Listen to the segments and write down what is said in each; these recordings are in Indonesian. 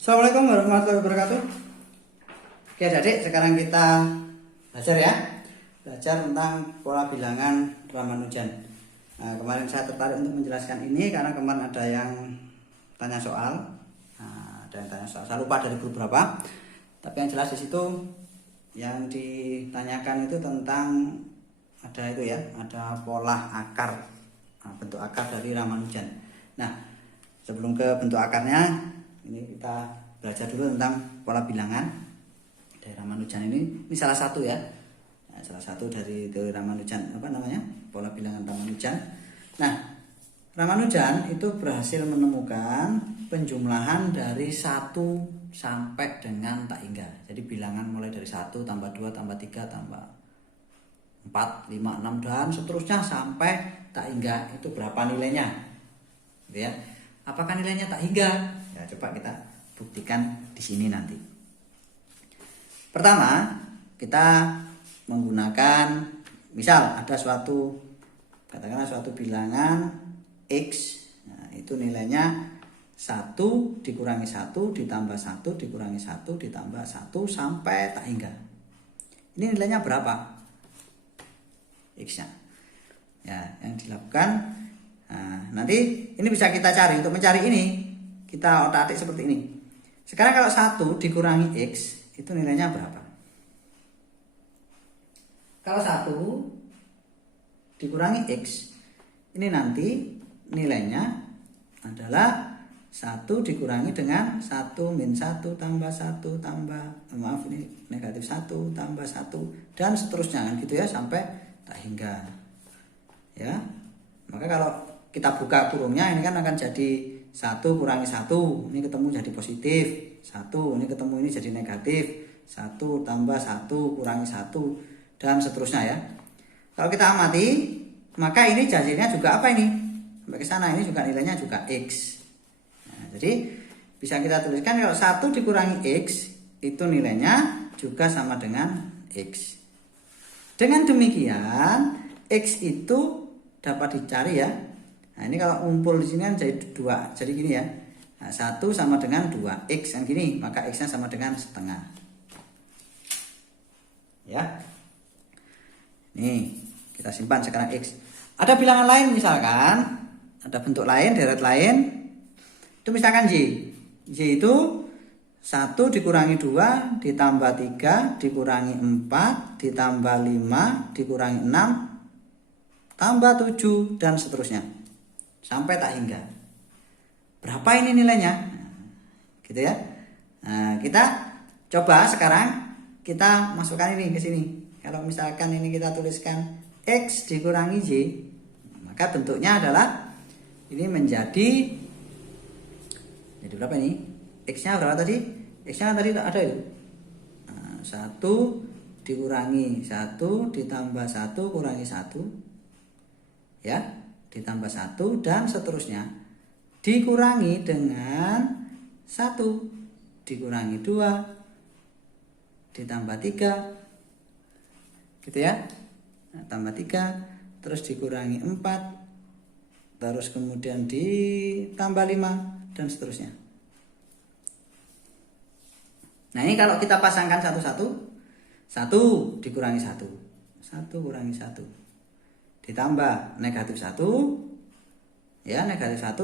Assalamualaikum warahmatullahi wabarakatuh. Oke adik-adik, sekarang kita belajar ya. Belajar tentang pola bilangan Ramanujan. Nah, kemarin saya tertarik untuk menjelaskan ini karena kemarin ada yang tanya soal. Ada yang tanya soal, saya lupa dari grup berapa. Tapi yang jelas di situ yang ditanyakan itu tentang ada itu ya, ada pola akar, bentuk akar dari Ramanujan. Nah, sebelum ke bentuk akarnya, ini kita belajar dulu tentang pola bilangan dari Ramanujan ini salah satu ya. Nah, salah satu dari teori Ramanujan, apa namanya? Pola bilangan Ramanujan. Nah, Ramanujan itu berhasil menemukan penjumlahan dari 1 sampai dengan tak hingga. Jadi bilangan mulai dari 1 tambah 2 tambah 3 tambah 4, 5, 6 dan seterusnya sampai tak hingga. Itu berapa nilainya? Gitu ya. Apakah nilainya tak hingga? Ya, coba kita buktikan di sini nanti. Pertama, kita menggunakan misal ada suatu, katakanlah suatu bilangan X. Nah, itu nilainya 1 dikurangi 1 ditambah 1 dikurangi 1 ditambah 1 sampai tak hingga. Ini nilainya berapa? X-nya. Ya, yang dilakukan. Nah, nanti ini bisa kita cari. Untuk mencari ini kita otak-atik seperti ini. Sekarang kalau 1 dikurangi X itu nilainya berapa? Kalau 1 dikurangi X ini nanti nilainya adalah 1 dikurangi dengan 1 min 1 tambah 1 tambah, maaf ini negatif 1 tambah 1 dan seterusnya kan gitu ya sampai tak hingga. Ya. Maka kalau kita buka kurungnya ini kan akan jadi 1 kurangi 1, ini ketemu jadi positif. 1, ini ketemu ini jadi negatif. 1 tambah 1 kurangi 1 dan seterusnya ya. Kalau kita amati, maka ini hasilnya juga apa ini? Sampai ke sana ini juga nilainya juga X. Nah, jadi bisa kita tuliskan kalau 1 dikurangi X itu nilainya juga sama dengan X. Dengan demikian X itu dapat dicari ya. Nah, ini kalau ngumpul di sini kan jadi 2. Jadi gini ya. Nah, 1 sama dengan 2. X yang gini, maka X-nya sama dengan setengah. Ya. Nih, kita simpan sekarang X. Ada bilangan lain misalkan, ada bentuk lain, deret lain. Itu misalkan Y. Y itu 1 dikurangi 2 ditambah 3 dikurangi 4 ditambah 5 dikurangi 6 tambah 7 dan seterusnya sampai tak hingga. Berapa ini nilainya? Gitu ya. Nah, kita coba sekarang kita masukkan ini ke sini. Kalau misalkan ini kita tuliskan X dikurangi Y, maka bentuknya adalah ini menjadi berapa ini? X-nya berapa tadi? X-nya tadi ada itu. Nah, 1 dikurangi 1 ditambah 1 kurangi 1. Ya, ditambah 1 dan seterusnya dikurangi dengan 1 dikurangi 2 ditambah 3 gitu ya. Nah, tambah 3 terus dikurangi 4 terus kemudian ditambah 5 dan seterusnya. Nah, ini kalau kita pasangkan satu-satu, 1 dikurangi 1 kurangi 1 ditambah negatif 1 ya, negatif 1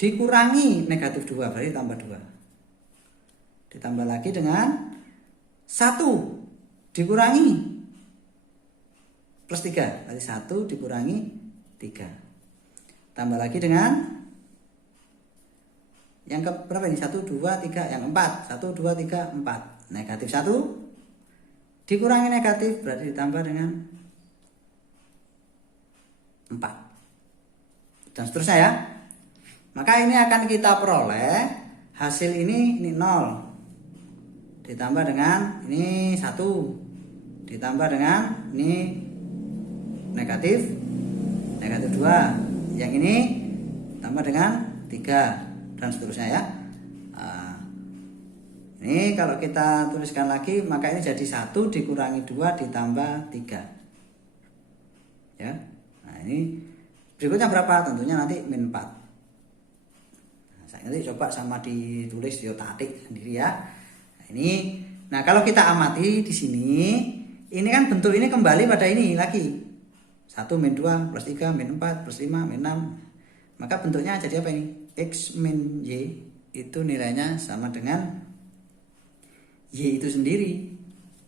dikurangi negatif 2 berarti tambah 2 ditambah lagi dengan 1 dikurangi plus 3 berarti 1 dikurangi 3 tambah lagi dengan yang ke berapa ini? 1, 2, 3 yang 4 1, 2, 3, 4 negatif 1 dikurangi negatif berarti ditambah dengan 4 dan seterusnya ya. Maka ini akan kita peroleh hasil ini 0 ditambah dengan ini 1 ditambah dengan ini negatif 2 yang ini tambah dengan 3 dan seterusnya ya. Nah, ini kalau kita tuliskan lagi maka ini jadi 1 dikurangi 2 ditambah 3 ya. Nah, ini berikutnya berapa? Tentunya nanti min 4. Saya nanti coba sama ditulis di otak-atik sendiri ya. Nah kalau kita amati di sini, ini kan bentuk ini kembali pada ini lagi 1 min 2 plus 3 min 4 plus 5 min 6. Maka bentuknya jadi apa ini? X min Y itu nilainya sama dengan Y itu sendiri.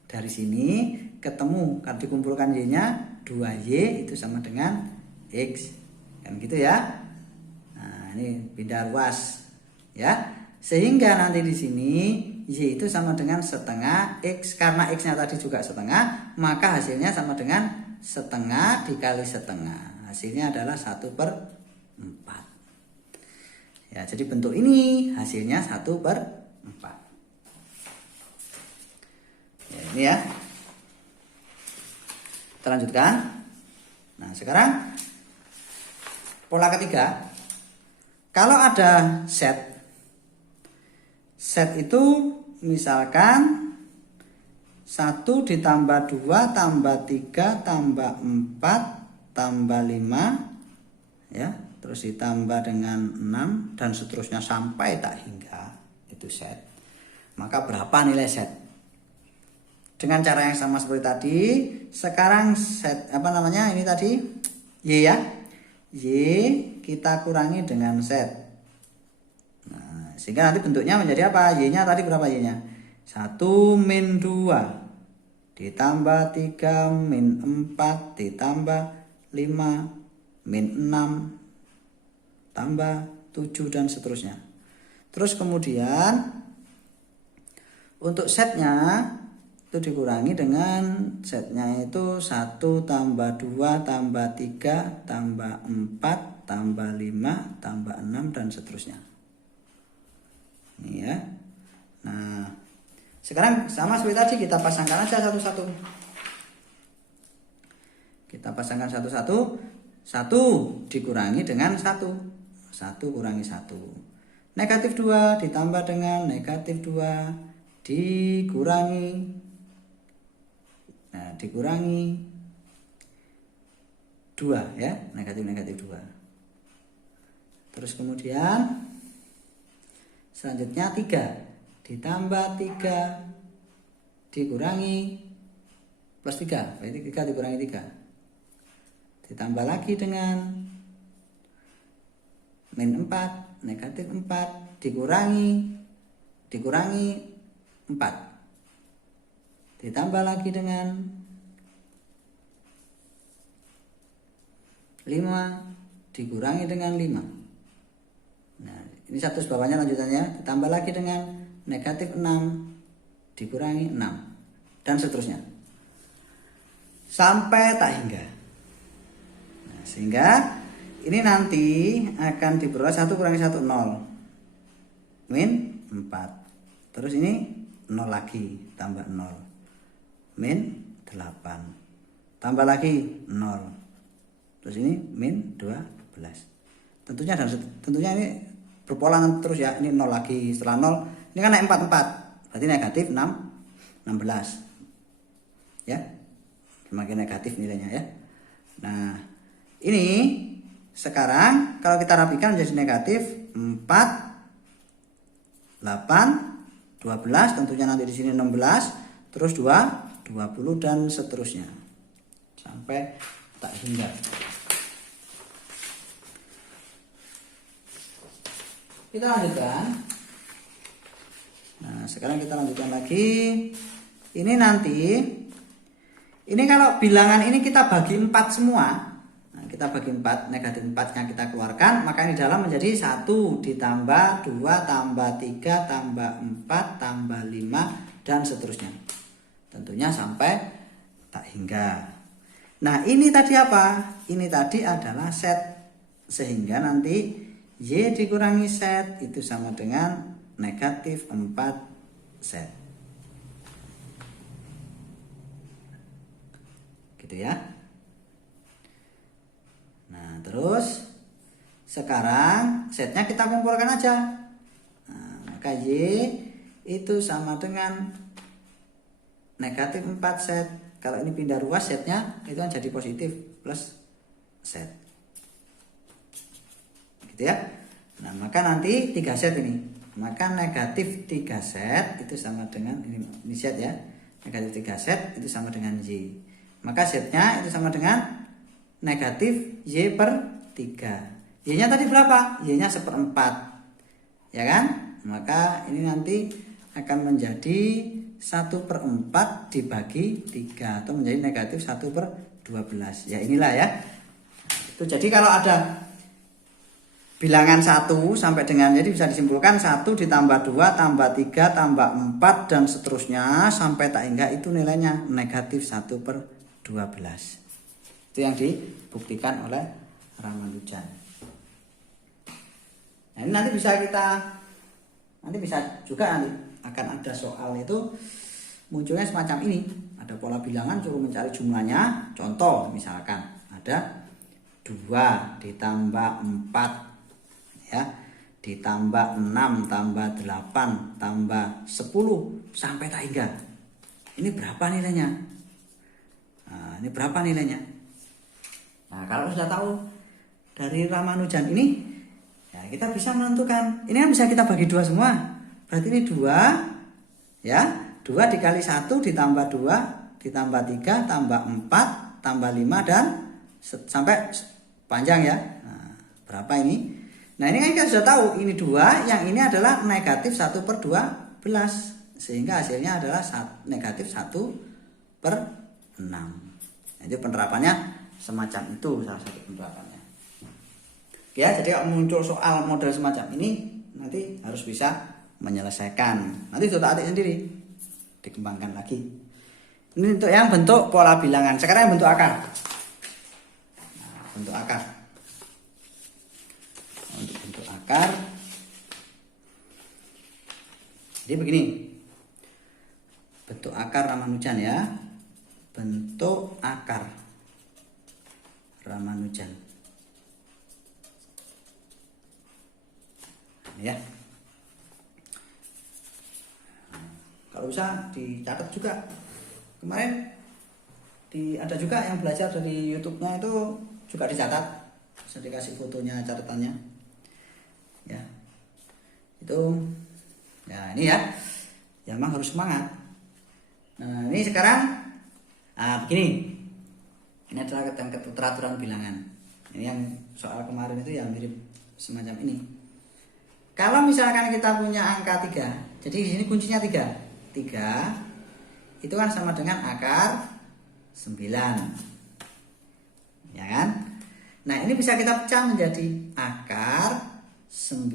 Dari sini ketemu, kalau dikumpulkan Y-nya 2Y itu sama dengan X. Kan gitu ya. Nah ini pindah ruas ya. Sehingga nanti di sini Y itu sama dengan setengah X. Karena X-nya tadi juga setengah, maka hasilnya sama dengan setengah dikali setengah. Hasilnya adalah 1/4. Ya, jadi bentuk ini hasilnya 1/4. Ya, ini ya. Kita lanjutkan. Nah, sekarang pola ketiga. Kalau ada set itu misalkan 1 ditambah 2 tambah 3 tambah 4 tambah 5 ya, terus ditambah dengan 6 dan seterusnya sampai tak hingga itu set. Maka berapa nilai set? Dengan cara yang sama seperti tadi, sekarang set ini tadi Y ya. Y kita kurangi dengan set. Sehingga nanti bentuknya menjadi apa? Y-nya tadi berapa Y-nya? 1 min 2 ditambah 3 min 4 ditambah 5 min 6 tambah 7 dan seterusnya. Terus kemudian untuk setnya itu dikurangi dengan setnya itu 1 tambah 2 tambah 3 tambah 4 tambah 5 tambah 6 dan seterusnya. Ini ya. Nah, sekarang sama seperti tadi kita pasangkan aja satu-satu. Kita pasangkan satu-satu. 1 dikurangi dengan 1. 1 kurangi 1. Negatif 2 ditambah dengan negatif 2 dikurangi. Nah, dikurangi 2 ya, negatif 2. Terus kemudian selanjutnya 3 ditambah 3 dikurangi plus 3. Berarti 3 dikurangi 3. Ditambah lagi dengan min 4, negatif 4 dikurangi 4. Ditambah lagi dengan 5 dikurangi dengan 5. Nah, ini satu bawahnya lanjutannya, ditambah lagi dengan negatif 6 dikurangi 6 dan seterusnya sampai tak hingga. Nah, sehingga ini nanti akan diperoleh 1 kurangi 1 0 min 4. Terus ini 0 lagi tambah 0 min 8 tambah lagi 0. Terus ini min 12. Tentunya ini berpola terus ya. Ini 0 lagi, setelah 0 ini kan naik 4. Berarti negatif 16 ya, semakin negatif nilainya ya. Nah ini sekarang kalau kita rapikan menjadi negatif 4 8 12, tentunya nanti di sini 16, terus 2 20 dan seterusnya sampai tak hingga. Kita lanjutkan. Nah, sekarang kita lanjutkan lagi. Ini nanti, ini kalau bilangan ini kita bagi 4 semua. Nah, kita bagi 4, negatif 4-nya kita keluarkan, maka ini dalam menjadi 1 ditambah 2 tambah 3 tambah 4 tambah 5 dan seterusnya. Tentunya sampai tak hingga. Nah, ini tadi apa? Ini tadi adalah set. Sehingga nanti Y dikurangi set itu sama dengan negatif 4 set. Gitu ya. Nah, terus sekarang setnya kita kumpulkan aja. Nah, maka Y itu sama dengan negatif 4 set. Kalau ini pindah ruas setnya itu kan jadi positif plus set. Gitu ya. Nah, maka nanti 3 set ini. Maka negatif 3 set itu sama dengan ini set ya. Negatif 3 set itu sama dengan Y. Maka setnya itu sama dengan negatif Y per 3. Y nya tadi berapa? Y nya 1/4. Ya kan? Maka ini nanti akan menjadi 1/4 dibagi 3 atau menjadi negatif 1/12. Ya inilah ya. Itu jadi kalau ada bilangan 1 sampai dengan, jadi bisa disimpulkan 1 ditambah 2 tambah 3 tambah 4 dan seterusnya sampai tak hingga itu nilainya negatif 1/12. Itu yang dibuktikan oleh Ramanujan. Nah ini nanti bisa juga nanti akan ada soal itu munculnya semacam ini. Ada pola bilangan suruh mencari jumlahnya. Contoh misalkan ada 2 ditambah 4 ya, ditambah 6 tambah 8 tambah 10 sampai tak hingga. Ini berapa nilainya? Nah, ini berapa nilainya? Nah, kalau sudah tahu dari Ramanujan ini, ya kita bisa menentukan. Ini kan bisa kita bagi 2 semua. Berarti ini 2 ya, 2 dikali 1 ditambah 2 ditambah 3 tambah 4 tambah 5 dan sampai panjang ya. Nah, berapa ini? Nah ini kan kita sudah tahu ini 2, yang ini adalah negatif 1/12, sehingga hasilnya adalah negatif 1/6. Nah, itu penerapannya semacam itu, salah satu penerapannya. Ya, jadi kalau muncul soal model semacam ini nanti harus bisa menyelesaikan. Nanti sudah atik sendiri, dikembangkan lagi. Ini untuk yang bentuk pola bilangan. Sekarang yang bentuk akar. Nah, bentuk akar. Untuk bentuk akar, jadi begini, bentuk akar Ramanujan ya, bentuk akar Ramanujan ya. Kalau bisa dicatat juga, kemarin ada juga yang belajar dari YouTube-nya itu juga dicatat, bisa dikasih fotonya, catatannya. Ya, itu ya ini ya, memang harus semangat. Nah ini sekarang begini, ini adalah keteraturan bilangan. Ini yang soal kemarin itu yang mirip semacam ini. Kalau misalkan kita punya angka 3, jadi di sini kuncinya 3 itu kan sama dengan akar 9, ya kan? Nah ini bisa kita pecah menjadi akar 8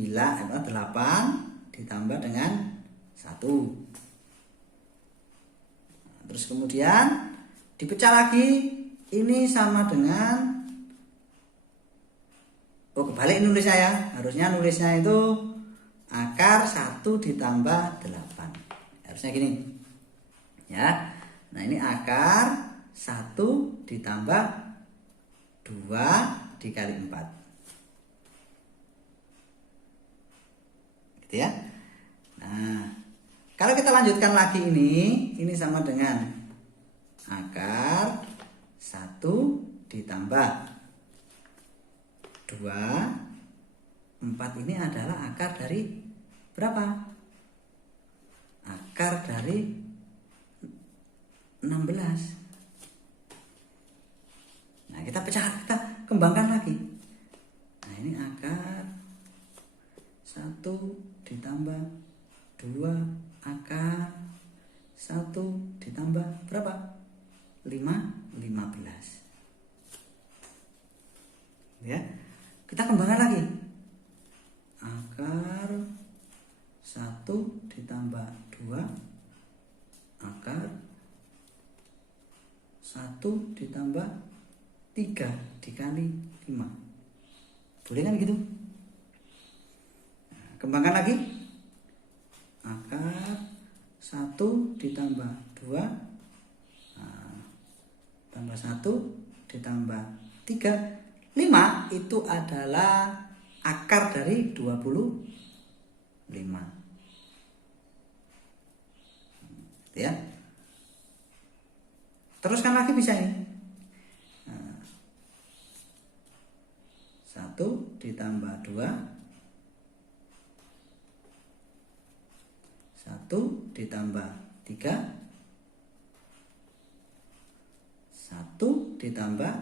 ditambah dengan 1. Terus kemudian dipecah lagi, ini sama dengan, kebalik nulisnya ya. Harusnya nulisnya itu akar 1 ditambah 8. Harusnya gini. Ya. Nah, ini akar 1 ditambah 2 dikali 4. Ya. Nah, kalau kita lanjutkan lagi ini sama dengan akar 1 ditambah 2. 4 ini adalah akar dari berapa? Akar dari 16. Nah, kita kembangkan lagi. Nah, ini akar 1 ditambah 2 akar 1 ditambah berapa? 15. Ya. Kita kembangkan lagi. Akar 1 ditambah 2 akar 1 ditambah 3 dikali 5. Boleh kan gitu? Kembangkan lagi. Akar 1 ditambah 2 tambah 1 ditambah 3. 5 itu adalah akar dari 25. Ya. Teruskan lagi bisa ini. 1 ditambah 2 1 ditambah 3, 1 ditambah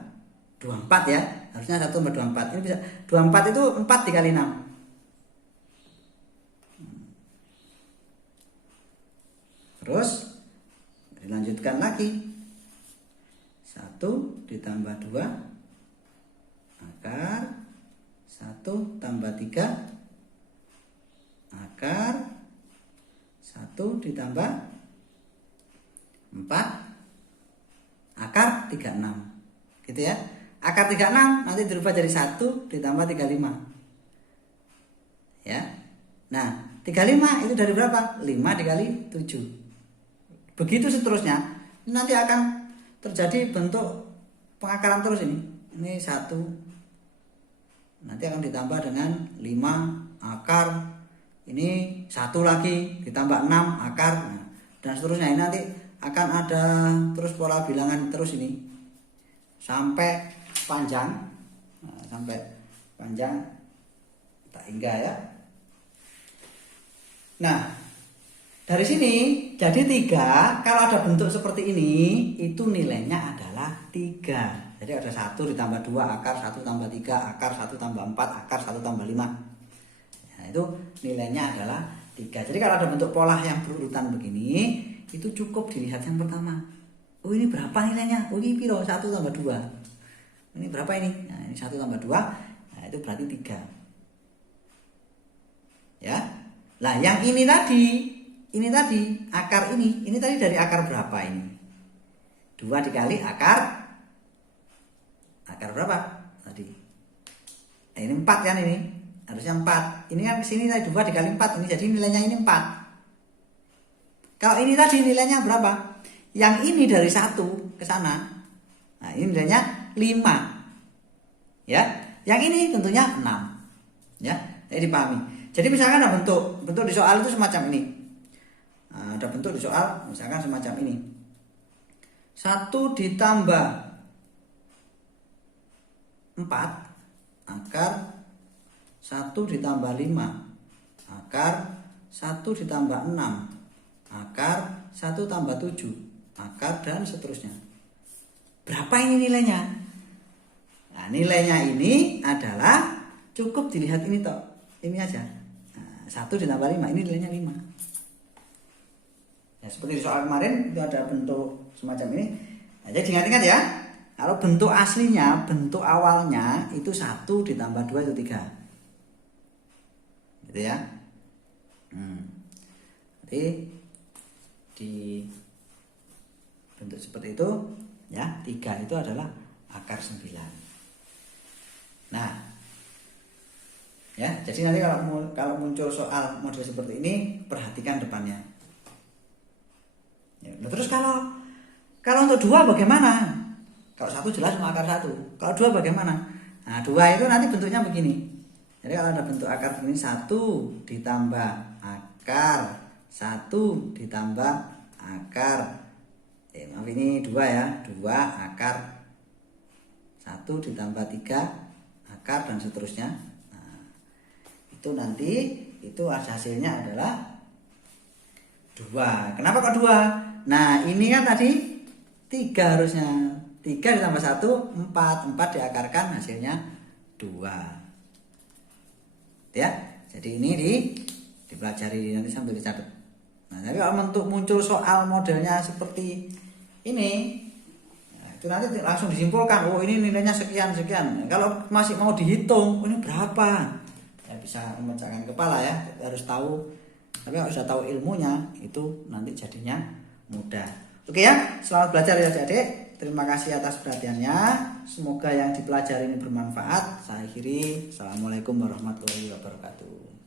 24 ya. Harusnya 1 tambah 24. Ini bisa 24 itu 4 dikali 6. Terus dilanjutkan lagi. 1 ditambah 2 akar 1 tambah 3 akar 1 ditambah 4 akar 36. Gitu ya. Akar 36 nanti dirubah jadi 1 ditambah 35. Ya. Nah, 35 itu dari berapa? 5 dikali 7. Begitu seterusnya. Nanti akan terjadi bentuk pengakaran terus ini. Ini 1. Nanti akan ditambah dengan 5 akar. Ini 1 lagi ditambah 6 akar. Nah, dan seterusnya. Ini nanti akan ada terus pola bilangan terus ini. Sampai panjang. Nah, sampai panjang tak hingga ya. Nah, dari sini jadi 3, kalau ada bentuk seperti ini itu nilainya adalah 3. Jadi ada 1 ditambah 2 akar 1 tambah 3 akar 1 tambah 4 akar 1 tambah 5. Nah, itu nilainya adalah 3. Jadi kalau ada bentuk pola yang berurutan begini, itu cukup dilihat yang pertama. Oh, ini berapa nilainya? Oh, ini piro? 1 tambah 2. Ini berapa ini? Nah, ini 1 tambah 2. Nah, itu berarti 3. Ya. Lah, yang ini tadi akar ini tadi dari akar berapa ini? 2 dikali akar berapa tadi? Ini 4 kan ini? Harusnya 4. Ini kan kesini tadi 2 dikali 4 ini, jadi nilainya ini 4. Kalau ini tadi nilainya berapa? Yang ini dari 1 ke sana. Nah, ini nilainya 5. Ya. Yang ini tentunya 6. Ya, jadi dipahami. Jadi misalkan ada bentuk di soal itu semacam ini. Nah, ada bentuk di soal misalkan semacam ini. 1 ditambah 4 akar 1 ditambah 5 akar 1 ditambah 6 akar 1 tambah 7 akar dan seterusnya. Berapa ini nilainya? Nah, nilainya ini adalah cukup dilihat ini toh. Ini aja. 1 ditambah 5, ini nilainya 5. Ya, seperti di soal kemarin itu ada bentuk semacam ini. Nah, jadi ingat-ingat ya, kalau bentuk aslinya, bentuk awalnya itu 1 ditambah 2 itu 3. Gitu ya. Jadi di bentuk seperti itu ya, 3 itu adalah akar 9. Nah, ya, jadi nanti kalau muncul soal model seperti ini, perhatikan depannya. Ya, nah terus kalau untuk 2 bagaimana? Kalau 1 jelas sama akar 1. Kalau 2 bagaimana? Nah, 2 itu nanti bentuknya begini. Jadi kalau ada bentuk akar begini, 1 ditambah akar 1 ditambah akar. Maaf ini 2 ya. 2 akar 1 ditambah 3 akar dan seterusnya. Itu nanti itu hasilnya adalah 2. Kenapa kok 2? Nah, ini kan tadi 3 harusnya. 3 ditambah 1 4. 4 diakarkan hasilnya 2. Ya. Jadi ini dipelajari nanti sambil dicatat. Nah, tapi kalau muncul soal modelnya seperti ini, nah, itu nanti langsung disimpulkan, oh ini nilainya sekian. Kalau masih mau dihitung, ini berapa? Ya bisa memecahkan kepala ya, harus tahu. Tapi kalau sudah tahu ilmunya itu nanti jadinya mudah. Oke ya, selamat belajar ya adik-adik. Terima kasih atas perhatiannya. Semoga yang dipelajari ini bermanfaat. Saya akhiri. Assalamualaikum warahmatullahi wabarakatuh.